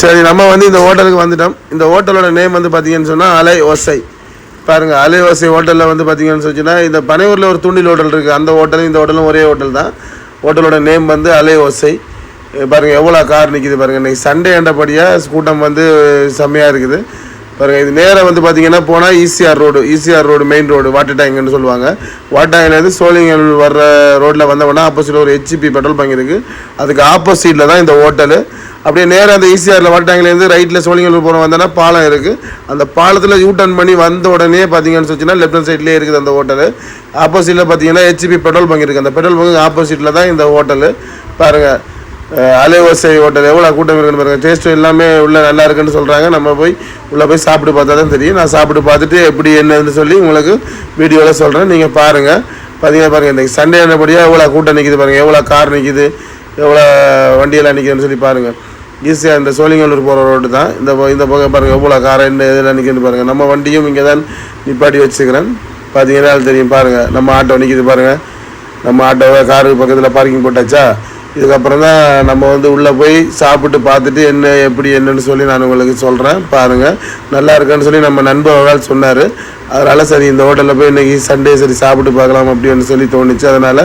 சரி, நம்ம வந்து இந்த ஹோட்டலுக்கு வந்துட்டோம். இந்த ஹோட்டலோட நேம் வந்து பார்த்தீங்கன்னு சொன்னால் அலை ஓசை. பாருங்கள், அலை ஓசை ஹோட்டலில் வந்து பார்த்தீங்கன்னு சொன்னா இந்த பனையூரில் ஒரு தூண்டில் ஹோட்டல் இருக்குது. அந்த ஹோட்டலும் இந்த ஹோட்டலும் ஒரே ஹோட்டல் தான். ஹோட்டலோட நேம் வந்து அலை ஓசை. பாருங்கள் எவ்வளோ கார் நிற்கிது பாருங்கள். இன்றைக்கி சண்டே என்றபடியாக கூட்டம் வந்து செம்மையாக இருக்குது பாருங்கள். இது நேராக வந்து பார்த்தீங்கன்னா போனால் ECR road main road water டேங்க்னு சொல்லுவாங்க. வாட்டர் டேங்க்லேருந்து சோழிங்கல் வர்ற ரோட்டில் வந்தோம்னா ஆப்போசிட்டில் ஒரு ஹெச்பி பெட்ரோல் பங்க் இருக்குது. அதுக்கு ஆப்போசிட்டில் தான் இந்த ஹோட்டலு. அப்படியே நேராக அந்த ஈசிஆரில் வாட்டர் டேங்க்லேருந்து ரைட்டில் சோழிங்கல் போகிற வந்தோன்னா பாலம் இருக்குது. அந்த பாலத்தில் யூ டர்ன் பண்ணி வந்த உடனே பார்த்தீங்கன்னு சொன்னா லெஃப்ட் ஹேண்ட் சைட்லேயே இருக்குது அந்த ஹோட்டலு. ஆப்போசிட்டில் பார்த்தீங்கன்னா ஹெச்பி பெட்ரோல் பங்க் இருக்குது. அந்த பெட்ரோல் பங்க் ஆப்போசிட்டில் தான் இந்த ஹோட்டலு. பாருங்கள், அலை ஓசை ஹோட்டல் எவ்வளோ கூட்டம் இருக்குன்னு பாருங்கள். டேஸ்ட்டு எல்லாமே உள்ளே நல்லா இருக்குன்னு சொல்கிறாங்க. நம்ம உள்ளே போய் சாப்பிட்டு பார்த்தா தான் தெரியும். நான் சாப்பிட்டு பார்த்துட்டு எப்படி என்னன்னு சொல்லி உங்களுக்கு வீடியோவில் சொல்கிறேன். நீங்கள் பாருங்கள். பாருங்கள் இன்றைக்கி சண்டே என்னபடியாக எவ்வளோ கூட்டம் நிற்கிது பாருங்கள். எவ்வளோ கார் நிற்கிது, எவ்வளோ வண்டியெல்லாம் நிற்கிதுன்னு சொல்லி பாருங்கள். ஈஸியாக இந்த சோழிங்கல்லூர் போகிற ரோடு தான். இந்த பக்கம் பாருங்கள் எவ்வளோ காரை என்ன இதெல்லாம் நிற்கிதுன்னு பாருங்கள். நம்ம வண்டியும் இங்கே தான் நிப்பாட்டி வச்சுக்கிறேன். பார்த்தீங்கன்னா அது தெரியும். பாருங்கள் நம்ம ஆட்டோ நிற்கிது பாருங்கள். நம்ம ஆட்டோவை காருக்கு பக்கத்தில் பார்க்கிங் போட்டாச்சா. இதுக்கப்புறம் தான் நம்ம வந்து உள்ளே போய் சாப்பிட்டு பார்த்துட்டு என்னன்னு சொல்லி நான் உங்களுக்கு சொல்கிறேன். பாருங்கள், நல்லா இருக்குன்னு சொல்லி நம்ம நண்பர்கள் சொன்னார். அதனால் சரி இந்த ஹோட்டலில் போய் இன்றைக்கி சண்டே சரி சாப்பிட்டு பார்க்கலாம் அப்படின்னு சொல்லி தோணுச்சு. அதனால்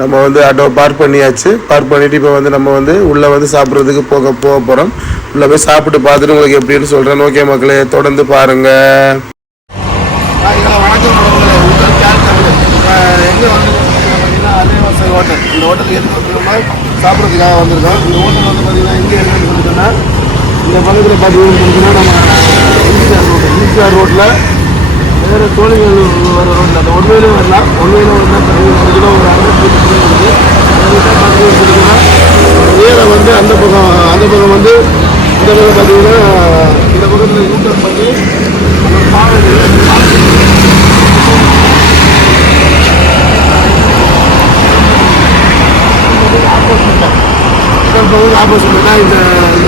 நம்ம வந்து ஆட்டோ பார்க் பண்ணியாச்சு. பார்க் பண்ணிவிட்டு இப்போ வந்து நம்ம வந்து உள்ளே வந்து சாப்பிட்றதுக்கு போக போகிறோம். உள்ளே போய் சாப்பிட்டு பார்த்துட்டு உங்களுக்கு எப்படின்னு சொல்கிறேன். ஓகே மக்களே, தொடர்ந்து பாருங்கள். எங்கே வந்து அலை ஓசை ஹோட்டல். இந்த ஹோட்டல் எதுக்கு சாப்பிட்றதுக்காக வந்திருக்கோம். இந்த ஹோட்டல் வந்து பார்த்திங்கன்னா எங்கே இருக்குன்னு சொல்லிட்டோன்னா இந்த பக்கத்தில் பார்த்தீங்கன்னா நம்ம ஈசிஆர் ரோட்டில் வேறு சோழிங்கல் வர ரோட்டில் அந்த ஒன்மையிலும் வரலாம். ஒன்மையிலும் வரலாம் பார்த்தீங்கன்னா ஒரு 100 வருது. பார்த்தீங்கன்னா நேராக வந்து அந்த பக்கம் வந்து இந்த பக்கம் பார்த்தீங்கன்னா இந்த பக்கத்தில் யூட்டர் பண்ணி ஆப்போசிட்ல தான் இந்த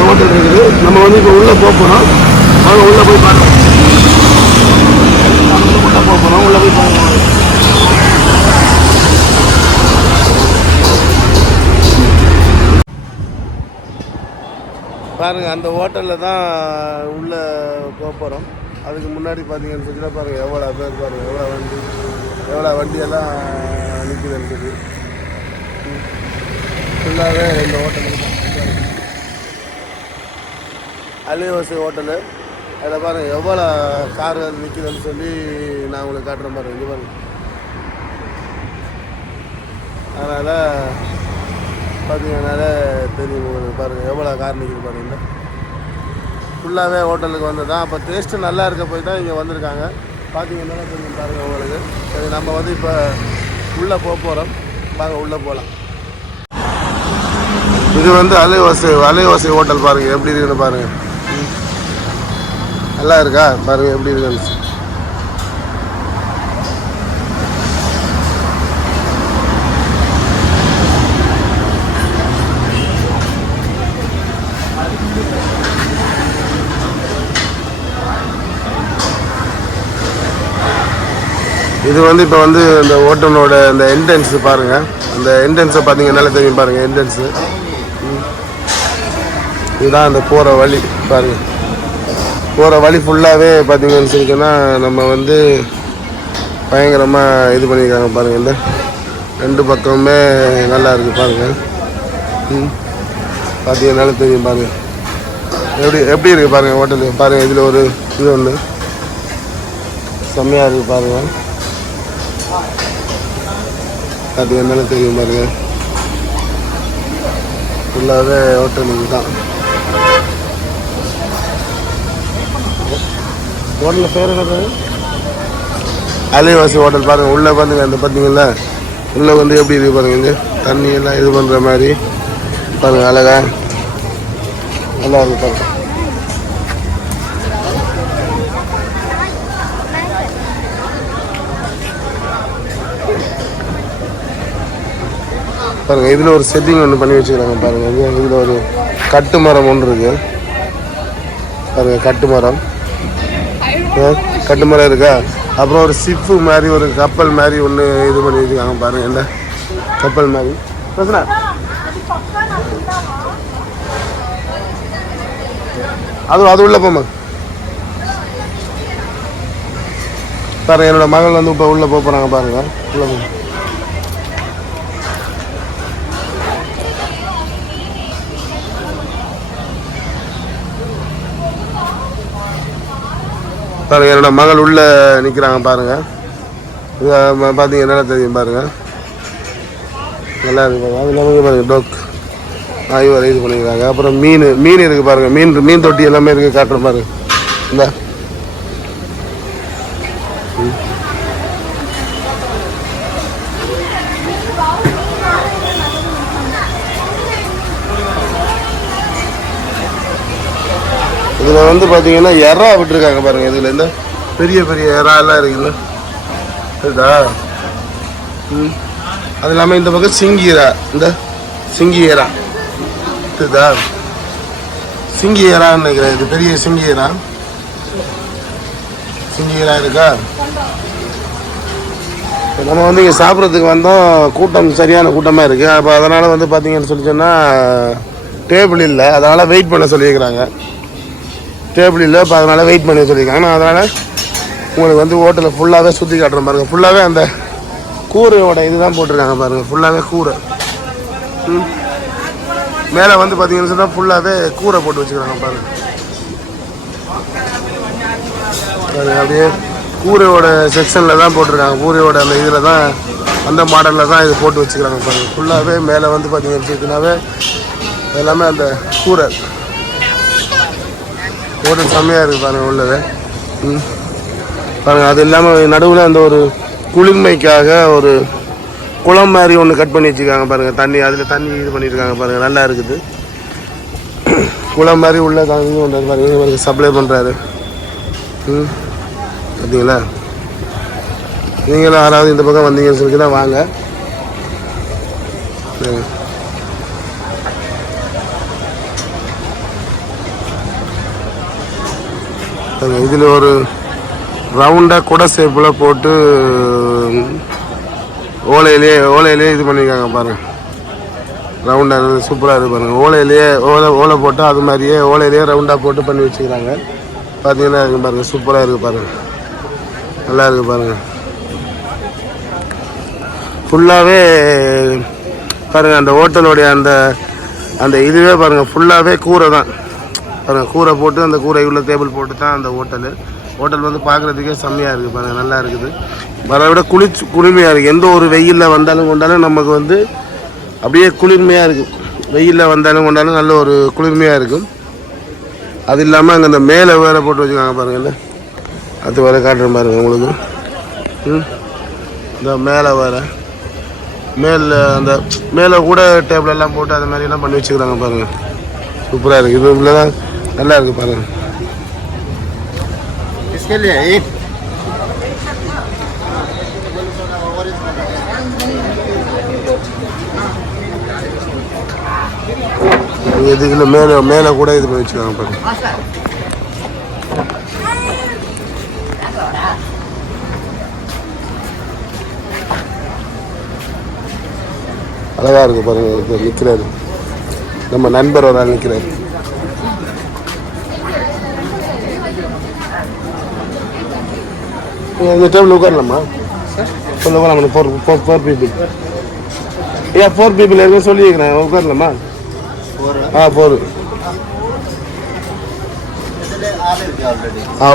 ஹோட்டல் இருக்குது. நம்ம வந்து இப்போ உள்ளே போகிறோம். அவங்க உள்ளே போய் பார்க்கலாம். உள்ளே போகிறோம். உள்ளே போய் பார்க்கலாம். பாருங்கள், அந்த ஹோட்டலில் தான் உள்ளே போகிறோம். அதுக்கு முன்னாடி பார்த்தீங்கன்னு சொல்லி பாருங்கள் எவ்வளோ பேர் பாருங்கள். எவ்வளோ வண்டியெல்லாம் நிற்குதுன்னு சொல்லி ஃபுல்லாகவே இந்த ஹோட்டலுக்கு அலை ஓசை ஹோட்டலு. அதில் பாருங்கள் எவ்வளோ கார்கள் நிற்குதுன்னு சொல்லி நான் உங்களுக்கு காட்டுற மாதிரி இங்கே பாருங்கள். அதனால் பார்த்தீங்கன்னால தெரியும் உங்களுக்கு. பாருங்கள் எவ்வளோ கார் நிற்குது பாருங்கள். ஃபுல்லாகவே ஹோட்டலுக்கு வந்து தான். அப்போ டேஸ்ட்டு நல்லா இருக்க போய் தான் இங்கே வந்திருக்காங்க. பார்த்தீங்கன்னா தெரியும் பாருங்கள் உங்களுக்கு. சரி, நம்ம வந்து இப்போ உள்ளே போகிறோம். வாங்க உள்ளே போகலாம். இது வந்து அலை ஓசை ஹோட்டல். பாருங்கள் எப்படி இருக்குன்னு பாருங்கள். நல்லா இருக்கா பாருங்கள் எப்படி இருக்குன்னு. இது வந்து இப்போ வந்து இந்த ஹோட்டலோட இந்த என்ட்ரன்ஸ் பாருங்கள். அந்த என்ட்ரன்ஸை பார்த்தீங்கன்னாலே தெரியும் பாருங்கள். என்ட்ரன்ஸு இதுதான் அந்த போகிற வழி. பாருங்கள், போகிற வழி ஃபுல்லாகவே பார்த்தீங்கன்னு சொல்லிங்கன்னா நம்ம வந்து பயங்கரமாக இது பண்ணியிருக்காங்க பாருங்கள். இந்த 2 பக்கமுமே நல்லா இருக்குது பாருங்கள். பார்த்தீங்கன்னால தெரியும் பாருங்கள் எப்படி இருக்குது பாருங்கள் ஹோட்டலு. பாருங்கள், இதில் ஒரு இது ஒன்று செம்மையாக இருக்குது பாருங்கள். பார்த்தீங்கன்னால தெரியும் பாருங்கள். ஃபுல்லாகவே ஹோட்டல் இது தான். ஹோட்டலில் பேர் என்ன? அலை ஓசை ஹோட்டல். பாருங்கள் உள்ளே பாருங்கள். அந்த பார்த்தீங்களா உள்ளே வந்து எப்படி இருக்குது பாருங்கள். இங்கே தண்ணியெல்லாம் இது பண்ணுற மாதிரி பாருங்கள். அழகாக நல்லா இருக்குது பாருங்கள். பாருங்கள், இதில் ஒரு செட்டிங் ஒன்று பண்ணி வச்சுக்கிறாங்க பாருங்கள். இதில் ஒரு கட்டு மரம் ஒன்று இருக்குது பாருங்கள். கட்டு மரம் இருக்கா. அப்புறம் ஒரு சிப்பு மாதிரி ஒரு கப்பல் மாதிரி ஒன்று இது பண்ணி வச்சுருக்காங்க பாருங்கள். என்ன கப்பல் மாதிரி அது உள்ள போமா பாருங்க. என்னோட மகள் வந்து இப்போ உள்ளே போகிறாங்க பாருங்க. உள்ள போ பாருங்க. என்னோட மகள் உள்ள நிற்கிறாங்க பாருங்க. இது பார்த்தீங்க நல்லா தெரியும் பாருங்க. நல்லா இருக்கு பாருங்க. அது இல்லாமல் பாருங்க டோக் ஆய்வரை இது பண்ணிக்கிறாங்க. அப்புறம் மீன் இருக்குது பாருங்க. மீன் தொட்டி எல்லாமே இருக்குது காட்டுற பாருங்க. இந்த இதில் வந்து பார்த்தீங்கன்னா எறா விட்டுருக்காங்க பாருங்கள். இதில் இந்த பெரிய எறா எல்லாம் இருக்குல்ல இதுதா. அது இல்லாமல் இந்த பக்கம் சிங்கி எறா இதுதா. சிங்கி எறான்னு நினைக்கிறேன். இது பெரிய சிங்கி எறா இருக்கா. நம்ம வந்து இங்கே சாப்பிட்றதுக்கு வந்தோம். கூட்டம் சரியான கூட்டமாக இருக்குது. அப்போ அதனால் வந்து பார்த்தீங்கன்னு சொல்லி சொன்னால் டேபிள் இல்லை. அதனால் வெயிட் பண்ண சொல்லியிருக்கிறாங்க. டேபிள் இல்லை. இப்போ அதனால் வெயிட் பண்ணி சொல்லியிருக்காங்க. நான் அதனால் உங்களுக்கு வந்து ஹோட்டலில் ஃபுல்லாகவே சுற்றி காட்டுறேன் பாருங்கள். ஃபுல்லாகவே அந்த கூரையோட இதுதான் போட்டிருக்காங்க பாருங்கள். ஃபுல்லாகவே கூரை. மேலே வந்து பார்த்தீங்கன்னு சொன்னால் ஃபுல்லாகவே கூரை போட்டு வச்சுக்கிறாங்க பாருங்கள். அப்படியே கூரையோட செக்ஷனில் தான் போட்டிருக்காங்க. கூரையோட அந்த இதில் தான் அந்த மாடலில் தான் இது போட்டு வச்சுக்கிறாங்க பாருங்கள். ஃபுல்லாகவே மேலே வந்து பார்த்தீங்கன்னாவே எல்லாமே அந்த கூரை போட்டு செம்மையாக இருக்குது பாருங்கள் உள்ளது. பாருங்கள். அது இல்லாமல் நடுவில் அந்த ஒரு குளிர்மைக்காக ஒரு குளம் மாதிரி ஒன்று கட் பண்ணி வச்சுருக்காங்க பாருங்கள். அதில் தண்ணி இது பண்ணியிருக்காங்க பாருங்கள். நல்லா இருக்குது. குளம் மாதிரி உள்ள தண்ணி பண்ணுறாரு பாருங்கள். சப்ளை பண்ணுறாரு. பார்த்தீங்களா. நீங்களும் யாராவது இந்த பக்கம் வந்தீங்கன்னு சொல்லி தான் வாங்க. இதில் ஒரு ரவுண்டாக குடை ஷேப்பில் போட்டு ஓலையிலே இது பண்ணியிருக்காங்க பாருங்கள். ரவுண்டாக சூப்பராக இருக்குது பாருங்கள். ஓலை போட்டு அது மாதிரியே ஓலையிலேயே ரவுண்டாக போட்டு பண்ணி வச்சுக்கிறாங்க. பார்த்தீங்கன்னா இருக்குது பாருங்கள். சூப்பராக இருக்குது பாருங்கள். நல்லா இருக்குது பாருங்கள். ஃபுல்லாகவே பாருங்கள். அந்த ஹோட்டலோடைய அந்த இதுவே பாருங்கள். ஃபுல்லாகவே கூரை தான் பாருங்கள். கூரை போட்டு அந்த கூரை உள்ள டேபிள் போட்டு தான் அந்த ஹோட்டல் வந்து பார்க்குறதுக்கே செம்மையாக இருக்குது பாருங்கள். நல்லா இருக்குது. வர விட குளிர்மையாக இருக்குது. எந்த ஒரு வெயிலில் வந்தாலும் நமக்கு வந்து அப்படியே குளிர்மையாக இருக்குது. வெயிலில் வந்தாலும் நல்ல ஒரு குளிர்மையாக இருக்கும். அது இல்லாமல் அங்கே அந்த மேலே வேறு போட்டு வச்சுருக்காங்க பாருங்கள். அது வேறு காட்டுற பாருங்கள் உங்களுக்கு. இந்த மேலே கூட டேபிள் எல்லாம் போட்டு அது மாதிரிலாம் பண்ணி வச்சுக்கிறாங்க பாருங்கள். சூப்பராக இருக்குது. இது உள்ள தான் நல்லா இருக்குது பாருங்கள். இதுல மேலே கூட இது பண்ணி வச்சுக்காங்க பாருங்க. அழகா இருக்கு பாருங்க. நிற்கிறாரு நம்ம நண்பர் ஒரு ஆள் நிற்கிறாரு. இந்த டேபிள் உட்காரலாமா? சொல்லுங்க. 4 people. 4 people ஏற்கனவே சொல்லியிருக்கிறேன். உட்காரலாமா? 4.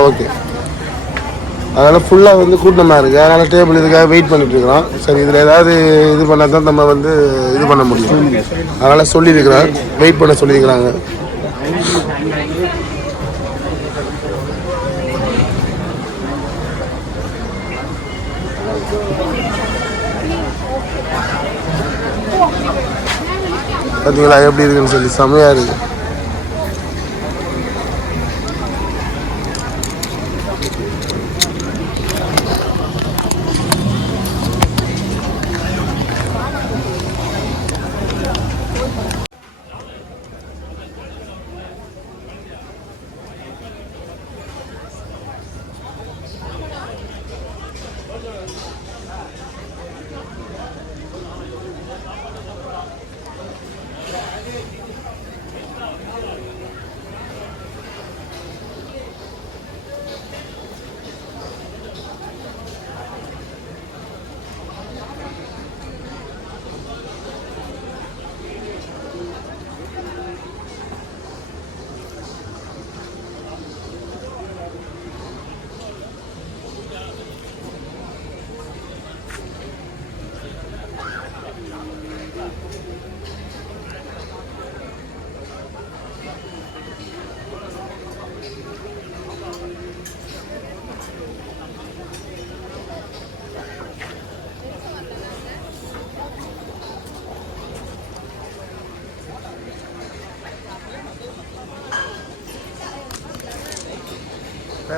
ஓகே. அதனால் ஃபுல்லாக வந்து கூட்டமாக இருக்குது. அதனால் டேபிள் இதுக்காக வெயிட் பண்ணிட்டு இருக்கிறோம். சரி, இதில் ஏதாவது இது பண்ணால் தான் நம்ம வந்து இது பண்ண முடியும். அதனால் சொல்லியிருக்கிறோம், வெயிட் பண்ண சொல்லியிருக்கிறாங்க. பார்த்தீங்களா எப்படி இருக்குன்னு சொல்லி. செம்மையாக இருக்குது.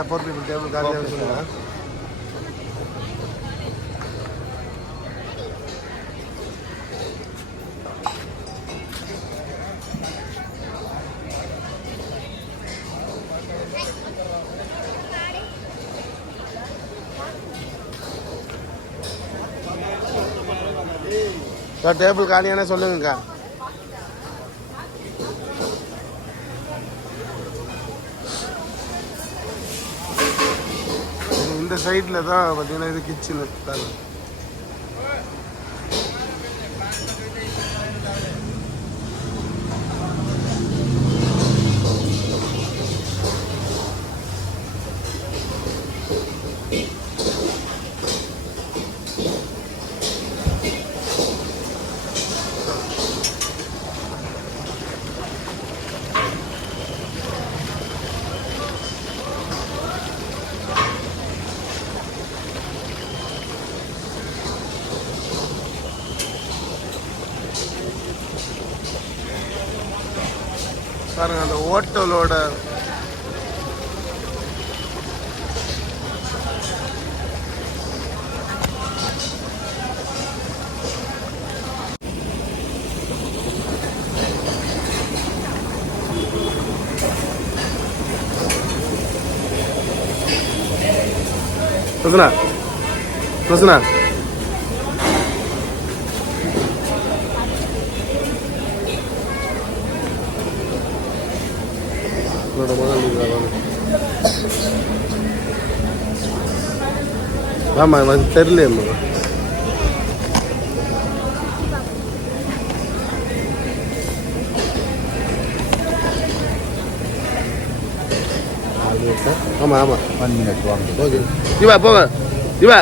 4 people டேபிள் காலியாக சொல்லுங்க. டேபிள் காலியான சொல்லுங்கக்கா. இந்த சைடில் தான் பார்த்தீங்கன்னா இது கிச்சனு தாங்க. பாருங்க அந்த ஹோட்டலோட ரசனா ரசனா ஆமாம் அது தெரியலையம்மா. ஆமாம் ஆமாம் 1 minute வாங்க. ஓகே ஜீவா போங்க ஜீவா.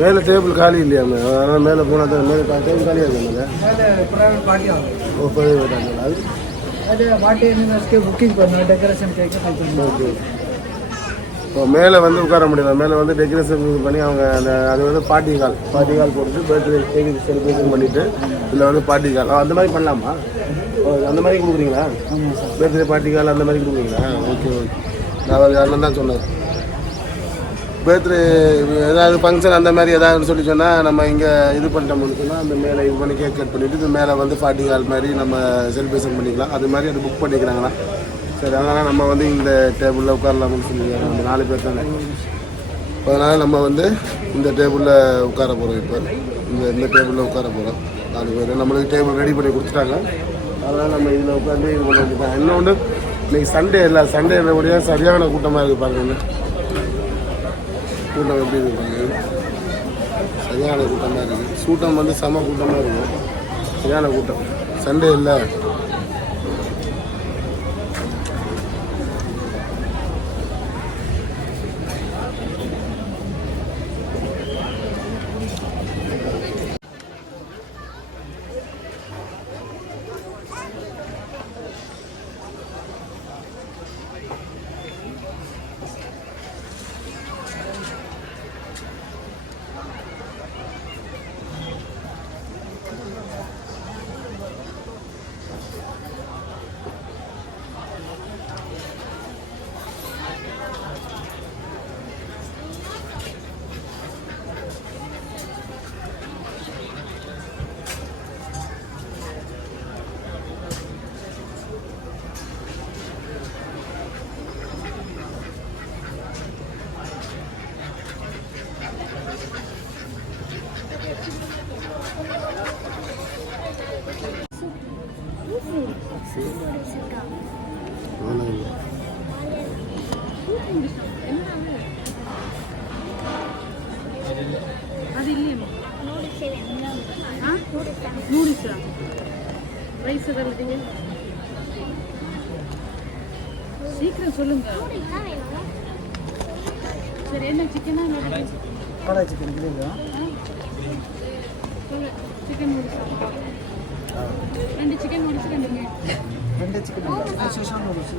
மேலே டேபிள் காலி இல்லையாமே, அதனால் மேலே போனால் தான் மேலே டேபிள் காலியாக இருக்குங்க. ஓகே. இப்போ மேலே வந்து உட்கார முடியல, மேலே வந்து டெக்கரேஷன் பண்ணி அவங்க அந்த அது வந்து பார்ட்டி கால் போட்டு பர்த்டே கேக் செலிப்ரேஷன் பண்ணிவிட்டு இதில் வந்து பார்ட்டி கால் அந்த மாதிரி பண்ணலாமா? அந்த மாதிரி கொடுக்குறீங்களா? பர்த்டே பார்ட்டி கால் அந்த மாதிரி கொடுக்குறீங்களா? Okay okay. நான் யாரும் தான் சொன்னார் பர்த்டே ஏதாவது ஃபங்க்ஷன் அந்த மாதிரி ஏதாவது சொல்லி சொன்னால் நம்ம இங்கே இது பண்ணிட்டோம்னு சொன்னால் அந்த மேலே இது பண்ணி கேக் கட் பண்ணிவிட்டு இது மேலே வந்து பார்ட்டி கால் மாதிரி நம்ம செலிப்ரேஷன் பண்ணிக்கலாம். அது மாதிரி அது புக் பண்ணிக்கிறாங்களா? சரி, அதனால் நம்ம வந்து இந்த டேபிளில் உட்காரலாம்னு சொல்லி நம்ம 4 பேர் தானே, அதனால் நம்ம வந்து இந்த டேபிளில் உட்கார போகிறோம். இப்போ இந்த டேபிளில் உட்கார போகிறோம் 4 பேர். நம்மளுக்கு டேபிள் ரெடி பண்ணி கொடுத்துட்டாங்க, அதனால் நம்ம இதில் உட்காந்து இது பண்ண வேண்டியதான். இன்னொன்று இன்றைக்கி சண்டே இல்லை, சண்டே என்னபடியாக சரியான கூட்டமாக இருக்குது பாருங்க. கூட்டம் எப்படி இருக்குது, சரியான கூட்டமாக இருக்குது. கூட்டம் வந்து செம கூட்டமாக இருக்குது, சரியான கூட்டம். சண்டே இல்லை. சீக்கிரம் சொல்லுங்க. சரி, என்ன சிக்கனா கடாய் சிக்கன் கிரேவியா? Chicken noodles. 2 chicken noodles 2 meat. 2 chicken schezwan noodles.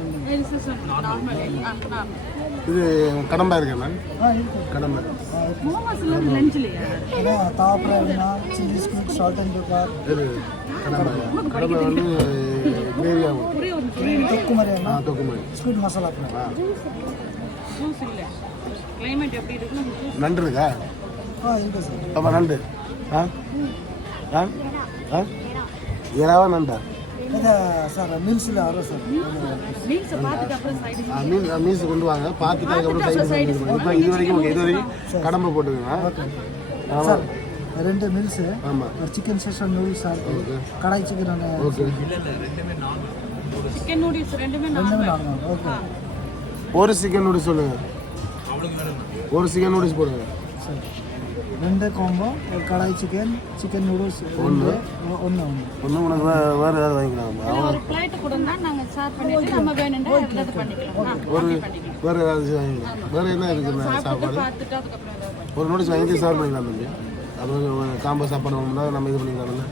Normal. இது கடம்பா இருக்கா மேம்? இருக்கு. கடம்பா. மோமோஸ் எல்லாம் லஞ்ச்லயா? அதான் தாப்ரா வேணா chilli squid salt and pepper. இது கடம்பா. கடம்பா வந்து கிரேவி ஆகும். ஒரே ஒரு கிரேவி தொக்கு மாதிரியா? தொக்கு மாதிரி. ஸ்குவிட் மசாலா பண்ணா. ஜூஸ் இல்ல. கிளைமேட் எப்படி இருக்குன்னு நண்டு இருக்கா? இருக்கு சார். அப்போ நண்டு ஏராவா நண்டா? இது சார் மீல்ஸில் வரும் சார். மீல்ஸ் பார்த்துட்டு அப்புறம் சைடு மீல்ஸ் கொண்டு வாங்க, பார்த்துட்டு அதுக்கப்புறம் சைடு இப்போ இது வரைக்கும் கடம்பை போட்டுக்கோங்க சார். 2 மீல்ஸு. ஆமாம். ஒரு சிக்கன் செஷன் நூடுல்ஸ் சார். கடாய் சிக்கன். ஓகே. சிக்கன் நூடுல்ஸ் ரெண்டுமே நார்மல். ஓகே. ஒரு சிக்கன் நூடுல்ஸ் சொல்லுங்க. ஒரு சிக்கன் நூடுல்ஸ் போடுங்க சார். 2 காம்போ. ஒரு கடாய் சிக்கன், சிக்கன் நூடுல்ஸ் ஒன்று. உனக்கு வேறு ஏதாவது வாங்கிக்கலாம். ஒரு பிளேட் கொடுங்க, நாங்க ஷேர் பண்ணிட்டு நம்ம வேணும்னா ஏதாவது பண்ணிக்கலாம். ஒரு வேறு ஏதாவது வாங்கிக்கலாம். வேறு என்ன இருக்குது சாப்பாடு? பார்த்துட்டு அதுக்கப்புறம் ஏதாவது ஒரு நூடுல்ஸ் வாங்கிட்டு சாப்பிட பண்ணிக்கலாம் தம்பி. அப்புறம் காம்போ சாப்பாடு வாங்கினா நம்ம இது பண்ணிக்கலாம்ல.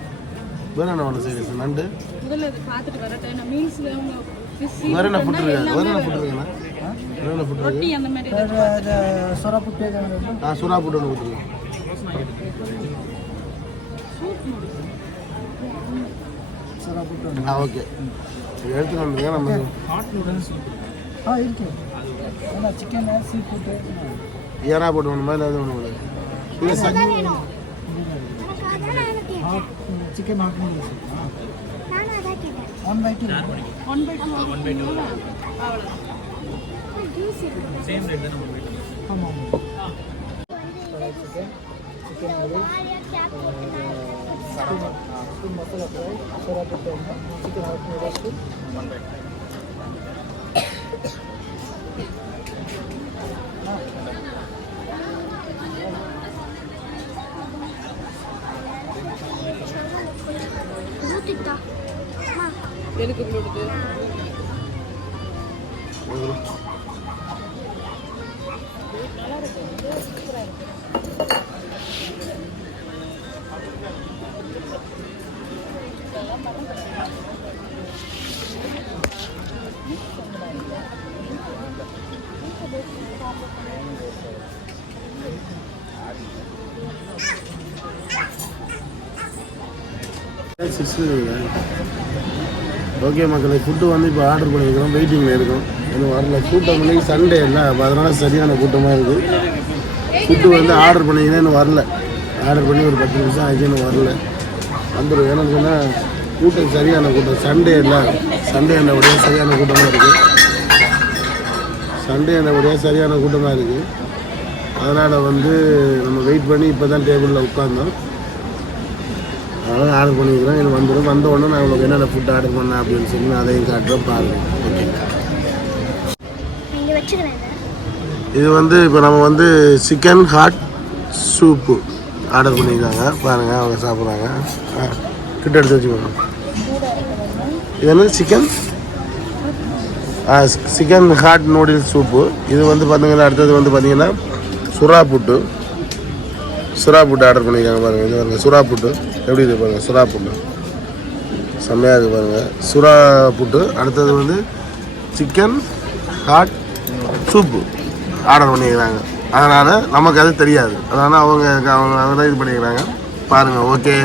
வேறு என்ன ஒன்று சரி சார்? நண்டு முதல்ல இது பார்த்துட்டு வரட்டேன். மீல்ஸ்ல அவங்க ஃபிஷ் வேறு என்ன ஃபுட் இருக்கு? வேறு என்ன ஃபுட் இருக்குண்ணா? வேறு என்ன ஃபுட் இருக்கு? ரொட்டி அந்த மாதிரி சொரா புட்டு. சுறா ஃபுட் ஒன்று கொடுத்துருங்க. சொரா புட்டு. ஓகே. எடுத்துட்டு வந்துருங்க. நம்ம ஹாட் நூடுல்ஸ் இருக்கு. ஏன்னா சிக்கன் சீ ஃபுட்டு ஏரா போட்டு வேணுமா இல்லை அது ஒன்று இல்லை sir? Hot chicken hot noodles. 1/2. 1/2 same rate தான் நம்ம வீட்டில். ஆமாம். சிக்கன் நூடுல்ஸ், ஸ்கூல் மசாலா ஃப்ரை, சோரா புட்டு, சிக்கன் ஹாட் நூடுல்ஸ் 1/2. எதுக்கு போடுது? ஓகே மக்களை, ஃபுட்டு வந்து இப்போ ஆர்டர் பண்ணியிருக்கிறோம். வெயிட்டிங்கில் இருக்கும். இன்னும் வரல. கூட்டம் பண்ணி சண்டே இல்லை, அப்போ அதனால் சரியான கூட்டமாக இருக்குது. ஃபுட்டு வந்து ஆர்டர் பண்ணிங்கன்னா இன்னும் வரல. ஆர்டர் பண்ணி ஒரு 10 நிமிஷம் ஆச்சு, இன்னும் வரல. வந்துடும். ஏன்னு சொன்னால் கூட்டம் சரியான கூட்டம். சண்டே இல்லை, சண்டே என்னபடியாக சரியான கூட்டமாக இருக்குது. சண்டே என்னபடியாக சரியான கூட்டமாக இருக்குது. அதனால் வந்து நம்ம வெயிட் பண்ணி இப்போ தான் டேபிளில் உட்காந்தோம். அதனால் ஆர்டர் பண்ணிக்கிறோம். எனக்கு வந்துடும். வந்த உடனே நான் உங்களுக்கு என்னென்ன ஃபுட் ஆர்டர் பண்ணேன் அப்படின்னு சொல்லி நான் அதையும் காட்டுறோம், பாருங்கள். ஓகே. இது வந்து இப்போ நம்ம வந்து சிக்கன் ஹாட் சூப்பு ஆர்டர் பண்ணியிருக்காங்க. பாருங்கள், அவங்க சாப்பிட்றாங்க. கிட்ட எடுத்து வச்சுக்கோங்க. இது என்ன? Chicken hot noodles soup. இது வந்து பார்த்தீங்கன்னா அடுத்தது வந்து பார்த்தீங்கன்னா சுறா புட்டு ஆர்டர் பண்ணியிருக்காங்க. பாருங்கள், இது பாருங்கள் சுறா புட்டு எப்படி இது பாருங்கள். சுறா புட்டு செம்மையாக இருக்குது பாருங்கள். சுறா புட்டு. அடுத்தது வந்து சிக்கன் ஹாட் சூப்பு ஆர்டர் பண்ணிக்கிறாங்க. அதனால் நமக்கு அது தெரியாது. அதனால் அவங்க தான் இது பண்ணிக்கிறாங்க. பாருங்கள். ஓகே.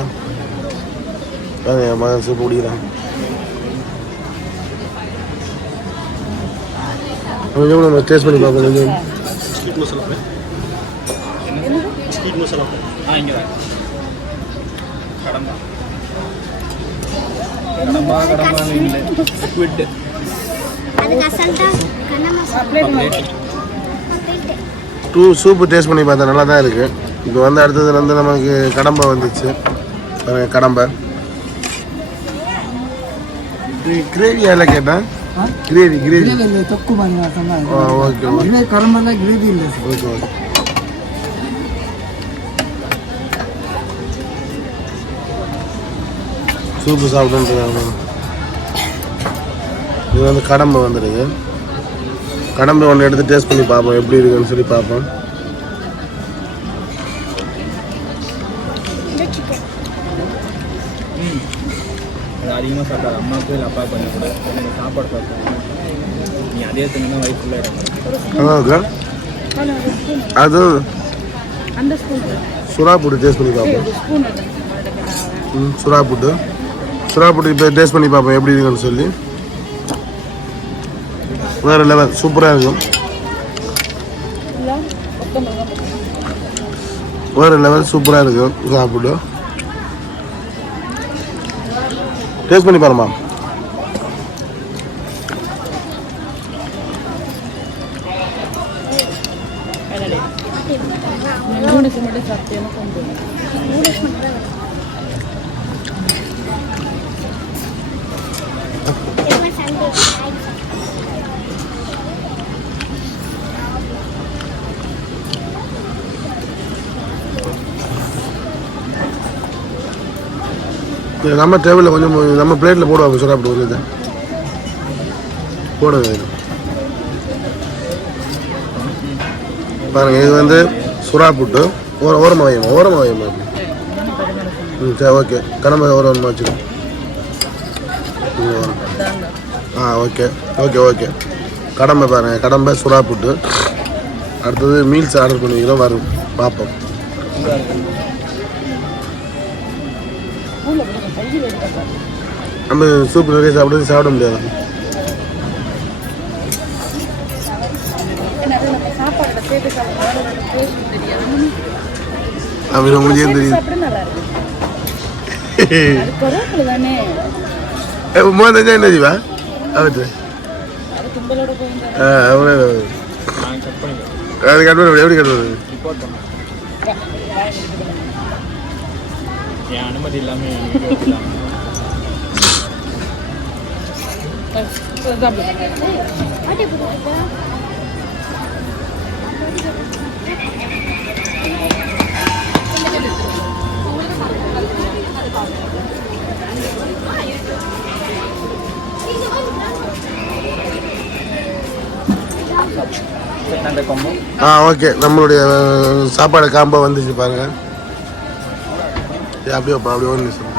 பாருங்கள், மகன் சூப்பு குடிக்கிறாங்க. கொஞ்சம் நம்ம டேஸ்ட் பண்ணி பார்ப்போம். கொஞ்சம் sweet masala fry. Sweet masala fry. இங்கே தான் கடம்பா இல்லை ஸ்குவிட். சூப்பு டேஸ்ட் பண்ணி பார்த்தா நல்லா தான் இருக்குது. இப்போ வந்து அடுத்தது வந்து நமக்கு கடம்பை வந்துச்சு. கடம்பை கிரேவி எல்லாம் கேட்டேன். கிரேவி தொக்கு மாதிரி. ஓகே கடம்பெல்லாம் கிரேவி இல்லை. Okay okay. சூப்பு சாப்பிட்டு இது வந்து கடம்பு வந்துடுது. கடம்பு ஒன்று எடுத்து டேஸ்ட் பண்ணி பார்ப்போம் எப்படி இருக்குன்னு சொல்லி பார்ப்போம். அதிகமாக சாப்பிடாது. அம்மாவுக்கு இல்லை அப்பா கொஞ்சம் கூட எனக்கு சாப்பாடு சாப்பிட்டேன். நீ அதே தின்னா வயிறு ஃபுல்லாக அதான் அது அந்த ஸ்பூன் சுறா போட்டு டேஸ்ட் பண்ணி பார்ப்போம். ஸ்பூன் சுறா போட்டு இப்போ டேஸ்ட் பண்ணி பார்ப்போம் எப்படி இருக்குன்னு சொல்லி. வேறு லெவல் சூப்பராக இருக்கும். வேறு லெவல் சூப்பராக இருக்கும். சாப்பிட்டு டேஸ்ட் பண்ணி பாருமா. நூடுல்ஸ் மட்டும் சாப்பிட்டேன். நூடுல்ஸ் மட்டும் நம்ம டேபிளில் கொஞ்சம் நம்ம பிளேட்டில் போடுவாங்க. சுறா போட்டு இதை போடுங்க. பாருங்க இது வந்து சுறா புட்டு. ஓரமாக வையமா. சரி ஓகே. கடமை ஓரமாக வச்சுக்கோ. ஓகே. கடம்பை பாருங்க. கடம்பை சுறா புட்டு. அடுத்தது மீல்ஸ் ஆர்டர் பண்ணிக்கிறோம். வரும் பார்ப்போம். நம்ம சூப் நிறைய சாப்பிட முடியாது. அப்படி உங்களுக்கு தெரியும். மூவத்தஞ்சா என்ன ஜீவா அவற்று அது கட் பண்ண எப்படி கட் பண்ணுறது? என் அனுமதி இல்லாமல் ஓகே. நம்மளுடைய சாப்பாடு காம்போ வந்துச்சு பாருங்க. அப்படியே ஒரு நிமிஷம்.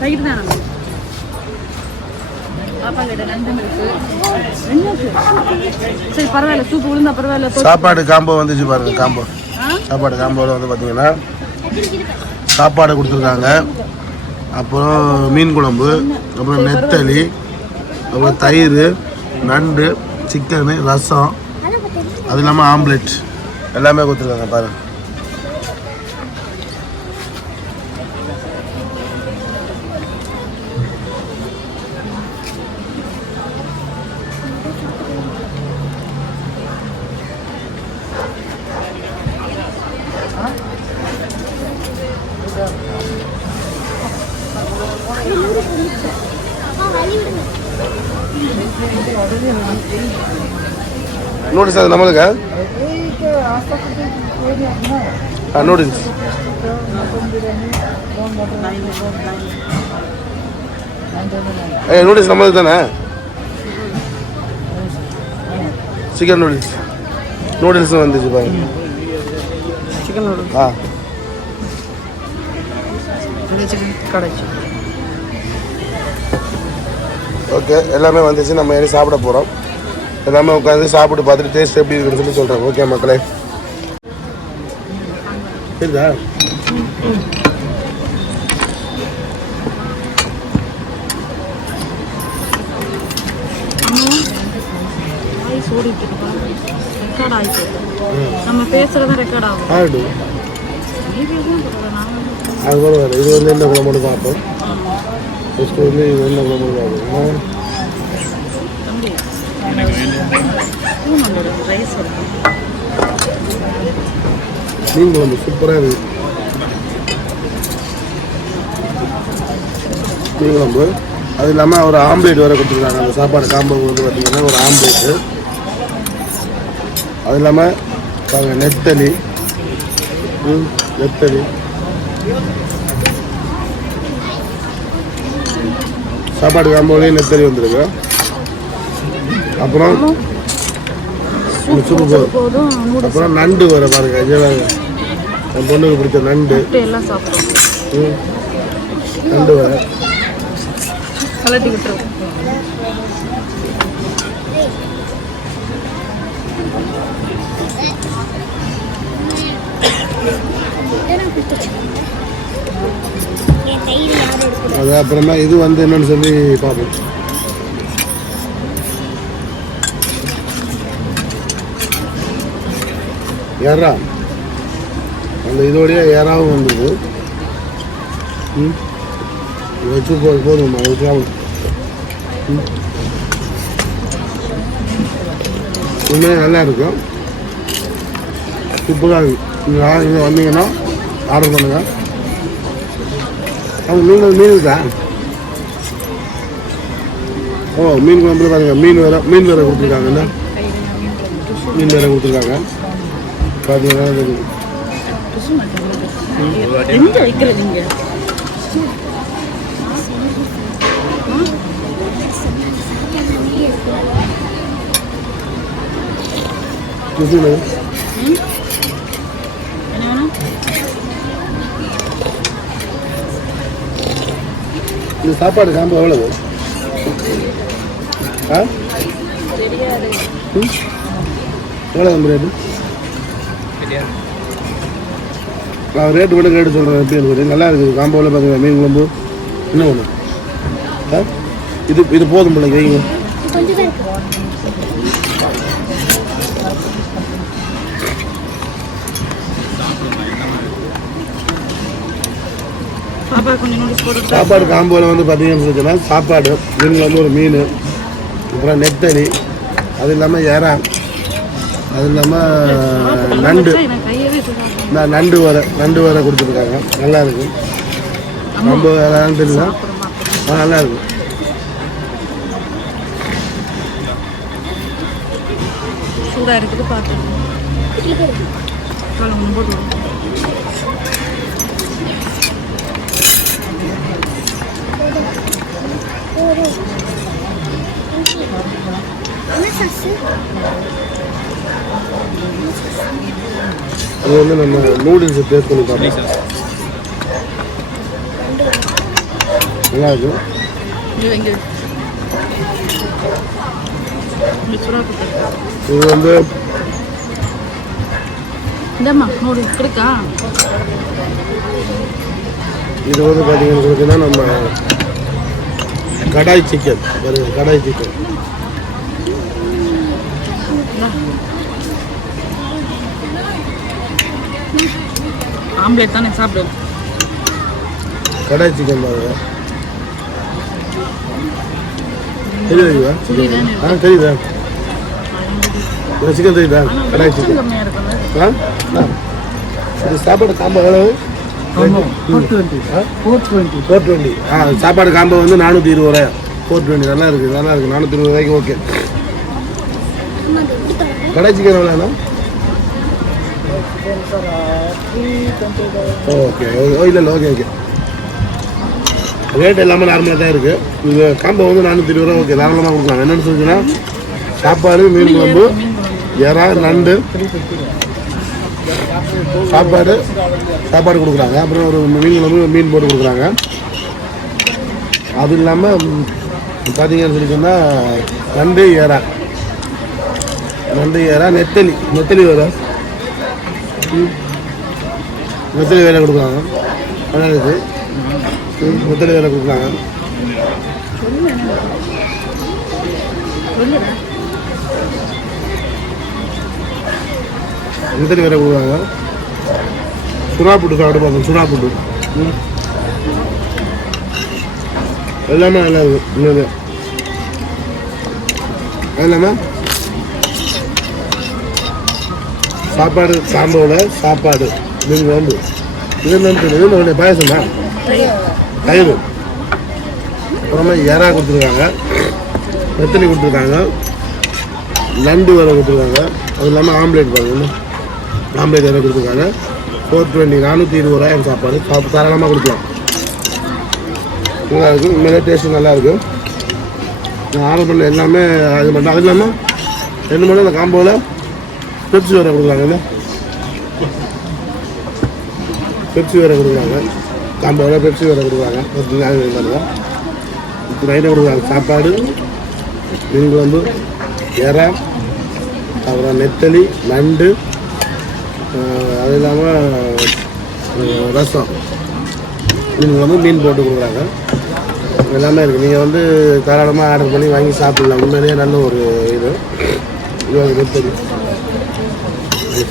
கைட்டு தான் பாப்பா கிட்ட நண்டு இருக்கு. சரி பரவாயில்ல. சூப்பு விழுந்தா பரவாயில்ல. சாப்பாடு காம்போ வந்துச்சு பாருங்க. சாப்பாடு காம்போவில் வந்து பார்த்தீங்கன்னா சாப்பாடு கொடுத்துருக்காங்க. அப்புறம் மீன் குழம்பு, அப்புறம் நெத்தலி, அப்புறம் தயிர், நண்டு, சிக்கனு, ரசம், அது இல்லாமல் ஆம்லெட் எல்லாமே கொடுத்துருக்காங்க பாருங்க. நூடுல்ஸ் அது நம்மளுக்கா? நூடுல்ஸ் நூடுல்ஸ் நம்மளுக்கு தானே? சிக்கன் நூடுல்ஸும் வந்துச்சு பாருங்க. Chicken noodles okay. எல்லாமே வந்துச்சு. நம்ம ஏறி சாப்பிட போகிறோம். எல்லாமே உட்காந்து சாப்பிட்டு பார்த்துட்டு டேஸ்ட் எப்படி இருக்குன்னு சொல்லி சொல்கிறேன். ஓகே மக்களே. சரிதா? நம்ம பேசுறத ரெக்கார்ட் ஆகும். அது கூட வேறு. இது வந்து என்ன குழம்பு பார்ப்போம். ஃபஸ்ட்டு வந்து இது என்ன குழம்பு பார்ப்போம். மீன் குழம்பு சூப்பராக இருக்குது. மீன் குழம்பு அது இல்லாமல் ஒரு ஆம்லேட் வேறு கொடுத்துருக்காங்க. அந்த சாப்பாடு காம்போ வந்து பார்த்திங்கன்னா ஒரு ஆம்லேட்டு. அது இல்லாமல் பாருங்க நெத்தலி, நெத்தலி, சாப்பாடு காம்போலேயே நெத்தலி வந்துருக்கு. அப்புறம் சூப்பு போதும். அப்புறம் நண்டு வர பாருங்க, என் பொண்ணுக்கு பிடிச்ச நண்டு எல்லாம் சாப்பிடுவோம். நண்டு வர கலட்டி விட்டுருவோம். அது அப்புறமா இது வந்து என்னன்னு சொல்லி பார்ப்போம். ஏறா அந்த இதோடைய ஏறாவும் வந்தது. வச்சு போதும்மா வச்சாலும் உண்மையாக நல்லா இருக்கும், சூப்பராக இருக்கும். இங்கே வந்தீங்கன்னா ஆர்டர் பண்ணுங்க. அவங்க மீன் இருக்கா? ஓ மீன் குழம்புல பாருங்க, மீன் வேறு கொடுத்துருக்காங்கல்ல, மீன் வேறு கொடுத்துருக்காங்க பார்த்தீங்கன்னா. எங்க வைக்கிற நீங்க? இந்த சாப்பாடு காம்பு எவ்வளவு? எவ்வளோ ரேட்டு? நான் ரேட்டு மட்டும் கேட்டு சொல்கிறேன். எப்படி இருக்குது? நல்லா இருக்குது காம்போவில் பார்த்தீங்கன்னா. மீன் குழம்பு என்ன ஒன்று இது போதும் பிள்ளை வைங்க. சாப்பாடு காம்போவில் வந்து பார்த்தீங்கன்னு சொல்லிச்சுன்னா சாப்பாடு மீன் வந்து ஒரு மீன், அப்புறம் நெத்தலி, அது இல்லாமல் இறா, அது இல்லாமல் நண்டு, நண்டு வர கொடுத்துருக்காங்க. நல்லா இருக்கு ரொம்ப தெரியல, நல்லா இருக்கும். சூடாக இருக்குது பார்த்து போட்டுருவோம். அது வந்து நம்ம நூடுல்ஸ் டேஸ்ட் பண்ணி பார்ப்போம். நல்லா இருக்கும். இது வந்து இது வந்து பார்த்தீங்கன்னு சொல்லிச்சுன்னா நம்ம கடாய் சிக்கன் பாருங்க, கடாய் சிக்கன் ஆம்லேட் தானே சாப்பிடு. கடாய் சிக்கன் பாருங்க, தெரியுதா? தெரியுதா? சிக்கன் தெரியுதா? கடாய் சிக்கன். இது சாப்பாடு காம்போ எவ்வளவு? 420. சாப்பாடு காம்போ வந்து 420 ரூபாய். 420 நல்லா இருக்குது, நல்லா இருக்குது. 420 ரூபாய்க்கு ஓகே. கடாய் சிக்கன் எவ்வளோண்ணா? ஓகே இல்லை ஓகே ஓகே. ரேட் எல்லாமே நார்மலாக தான் இருக்குது. இது காம்போ வந்து 420 ரூபா ஓகே, தாராளமாக கொடுக்கலாம். என்னென்னு சொல்லிச்சுன்னா சாப்பாடு, மீன் குழம்பு, இறா, நண்டு, சாப்பாடு கொடுக்குறாங்க. அப்புறம் ஒரு மீன் குழம்பு, மீன் போட்டு கொடுக்குறாங்க. அது இல்லாமல் பார்த்தீங்கன்னு சொல்லி சொன்னால் நண்டு, இறா, நெத்தலி வரும். நெத்தலி வேலை கொடுக்குறாங்க. நல்லா இருக்குது, நெத்தலி வேலை கொடுக்குறாங்க. நெத்தலி வேலை கொடுக்குறாங்க. சுறா புட்டு சாப்பிட்டு பார்ப்போம். சுறா புட்டு எல்லாமே நல்லா இருக்குது. இன்னொரு அது இல்லாமல் சாப்பாடு காம்போவில் சாப்பாடு, மீன் குழம்பு, இது என்னன்னு பாயசம் தான், தயிர், அப்புறமா இறா கொடுத்துருக்காங்க, நெத்தலி கொடுத்துருக்காங்க, நண்டு வேறு கொடுத்துருக்காங்க. அது இல்லாமல் ஆம்லேட் பாருங்க, ஆம்லேட் வேறு கொடுத்துருக்காங்க. 420 420 சாப்பாடு தாராளமாக கொடுக்கலாம். நல்லா இருக்கும், உண்மையிலே டேஸ்ட்டு நல்லாயிருக்கும். நான் ஆர்டர் பண்ண எல்லாமே அது மட்டும். அது இல்லாமல் 2 மணி அந்த காம்போவில் பெப்சி வேறு கொடுக்குறாங்க. பெப்சி வேறு கொடுக்குறாங்க, காம்போவில் பெப்சி வேறு கொடுக்குறாங்க. நைட்டை கொடுக்குறாங்க சாப்பாடு, மீன் குழம்பு, இறா, அப்புறம் நெத்தலி, நண்டு, அது இல்லாமல் ரசம், மீன் குழம்பு, மீன் போட்டு கொடுக்குறாங்க. எல்லாமே இருக்குது. நீங்கள் வந்து தாராளமாக ஆர்டர் பண்ணி வாங்கி சாப்பிட்லாம். உண்மையிலேயே நல்ல ஒரு இது நெத்தலி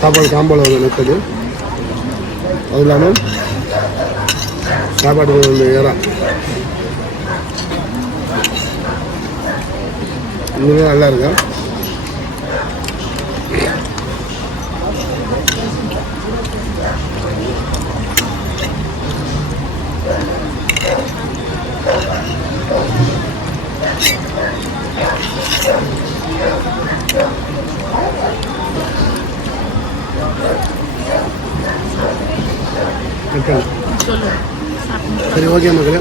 சாப்பாடு காம்போவில் ஒரு நெத்தலி. அது இல்லாமல் சாப்பாடு வந்து இறா இன்னுமே நல்லா இருக்கும். சரி, ஓகே மக்களே,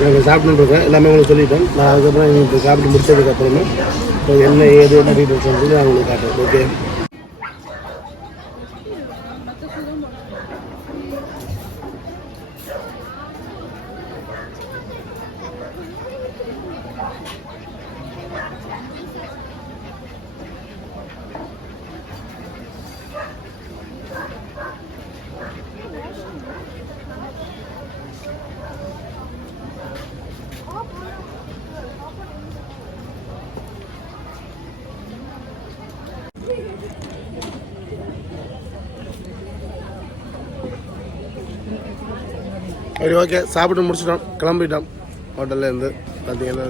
நாங்கள் சாப்பிட்டுருக்கேன், எல்லாமே உங்களுக்கு சொல்லிட்டேன். நான் அதுக்கப்புறம் இப்போ சாப்பிட்டு முடிச்சதுக்கப்புறமா என்ன ஏது என்ன டீட்டெயில்ஸ் வந்து நான் உங்களுக்கு காட்டுறேன். ஓகே, சரி, ஓகே, சாப்பிட்டு முடிச்சிட்டோம், கிளம்பிட்டோம். ஹோட்டல்லேருந்து பார்த்தீங்கன்னா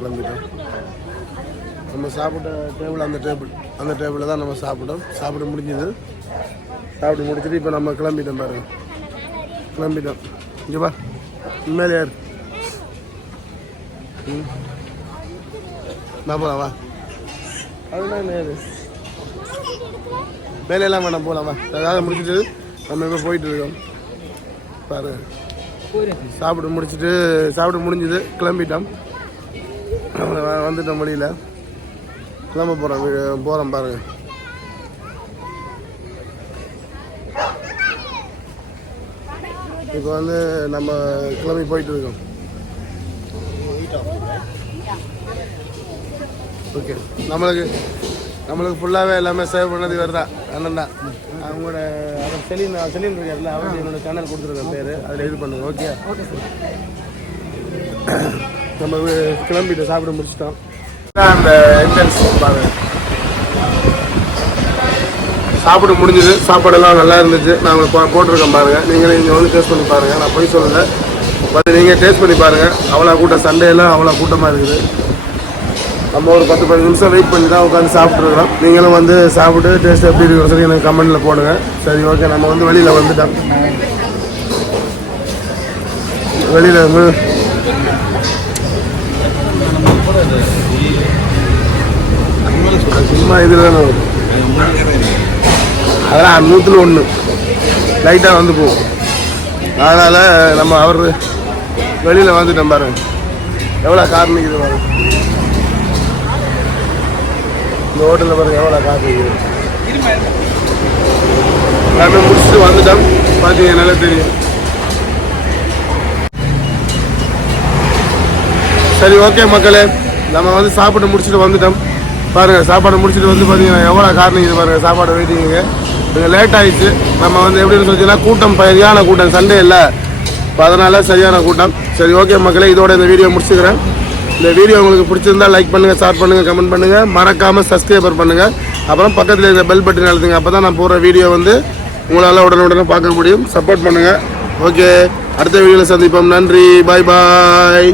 கிளம்பிட்டோம். நம்ம சாப்பிட்ட டேபிள் அந்த டேபிளில் தான் நம்ம சாப்பிட்டோம். சாப்பிட்டு முடிஞ்சுது. சாப்பிட்டு முடிச்சுட்டு இப்போ நம்ம கிளம்பிட்டோம். பாருங்க, கிளம்பிட்டோம். இங்கே பா, உண்மையிலே யார் நான் போகலாம் வா. அதுதான் நேரு வேலையெல்லாம் வேணாம், போகலாமா? அதாவது முடிச்சுட்டு நம்ம இப்போ போயிட்டு இருக்கோம். பாருங்க, சாப்பிட்டு முடிஞ்சுது, கிளம்பிட்டோம். வந்துட்டோம், வழியில் கிளம்ப போகிறோம் பாருங்க. இப்போ வந்து நம்ம கிளம்பி போயிட்டு இருக்கோம். ஓகே, நம்மளுக்கு ஃபுல்லாகவே எல்லாமே சேவ் பண்ணது இவர் தான், அண்ணன் தான். அவங்களோட அவர் செலின் இருக்காருல்ல, அவருக்கு என்னோட சேனல் கொடுத்துருக்கேன் பேர், அதில் இது பண்ணுங்க. ஓகே, நம்ம கிளம்பிட்டு சாப்பிட முடிச்சிட்டோம். அந்த என்ட்ரன்ஸ் பாருங்க, சாப்பிட முடிஞ்சுது. சாப்பாடெல்லாம் நல்லா இருந்துச்சு. நாங்கள் போட்டிருக்கோம் பாருங்கள். நீங்களே இங்கே வந்து டேஸ்ட் பண்ணி பாருங்கள். நான் போய் சொல்லலை, பட் நீங்கள் டேஸ்ட் பண்ணி பாருங்கள். அவ்வளோ கூட்டம், சண்டேலாம் அவ்வளோ கூட்டமாக இருக்குது. நம்ம ஒரு 10-15 நிமிஷம் வெயிட் பண்ணி தான் உட்காந்து சாப்பிட்ருக்குறோம். நீங்களும் வந்து சாப்பிட்டு டேஸ்ட் எப்படி இருக்குன்னு சொல்லி எனக்கு கமெண்ட்டில் போடுங்க. சரி, ஓகே, நம்ம வந்து வெளியில் வந்துட்டோம். வெளியில் வந்து சும்மா இதில் தானே வரும், அதெல்லாம் 100ல் 1 லைட்டாக வந்து போகும். அதனால் நம்ம அவர் வெளியில் வந்துட்டோம். பாருங்க எவ்வளோ கார் நிற்குது பாருங்க. இந்த ஹோட்டலில் பாருங்க எவ்வளோ கார் நிற்குது. எல்லாமே முடிச்சுட்டு வந்துட்டோம். பார்த்தீங்க, நல்லா தெரியும். சரி, ஓகே மக்களே, நம்ம வந்து சாப்பிட்டு முடிச்சுட்டு வந்துட்டோம். பாருங்கள், சாப்பாடு முடிச்சுட்டு வந்து பார்த்தீங்கன்னா எவ்வளோ கார் நிற்குது பாருங்கள். சாப்பாடு வெயிட்டிங்க கொஞ்சம் லேட் ஆகிடுச்சு. நம்ம வந்து எப்படின்னு சொல்லிச்சுன்னா கூட்டம், சரியான கூட்டம், சண்டே இல்லை, இப்போ அதனால் சரியான கூட்டம். சரி, ஓகே மக்களே, இதோட இந்த வீடியோ முடிச்சுக்கிறேன். இந்த வீடியோ உங்களுக்கு பிடிச்சிருந்தா லைக் பண்ணுங்கள், ஷேர் பண்ணுங்கள், கமெண்ட் பண்ணுங்கள், மறக்காமல் சப்ஸ்கிரைபர் பண்ணுங்கள். அப்புறம் பக்கத்தில் இருக்க பெல் பட்டன் அழுத்துங்க. அப்போ தான் நான் போடுற வீடியோ வந்து உங்களால் உடனே பார்க்க முடியும். சப்போர்ட் பண்ணுங்கள். ஓகே, அடுத்த வீடியோவில் சந்திப்போம். நன்றி, பாய் பாய்.